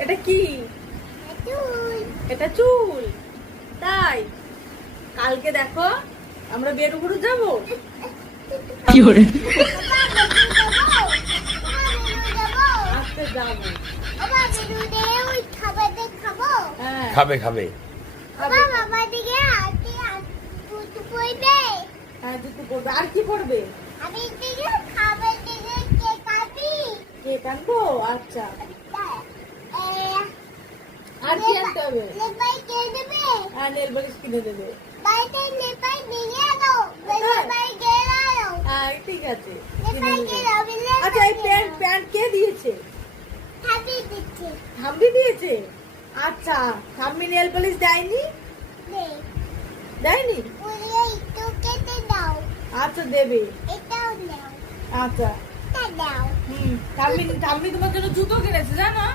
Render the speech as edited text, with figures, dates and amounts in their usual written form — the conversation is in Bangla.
এটা কি? এটা চুল। তাই কালকে দেখো আমরা বেরুগুড়ু যাবো। কি করে? আজকে যাবো। হ্যাঁ খাবে খাবে। হ্যাঁ জুতো পরবে। আর কি পরবে? কেক আনবো। আচ্ছা আর কি আনতে হবে? হ্যাঁ নেল পালিশ কিনে দেবে। হ্যাঁ ঠিক আছে কিনে দেবে। আচ্ছা এই প্যান্ট কে দিয়েছে? ঠাম্মি দিয়েছে। আচ্ছা ঠাম্মি নেল পালিশ দেয়নি? দেয়নি? আচ্ছা দেবে। আচ্ছা ঠাম্মি তোমার জন্য জুতো কিনেছে জানো?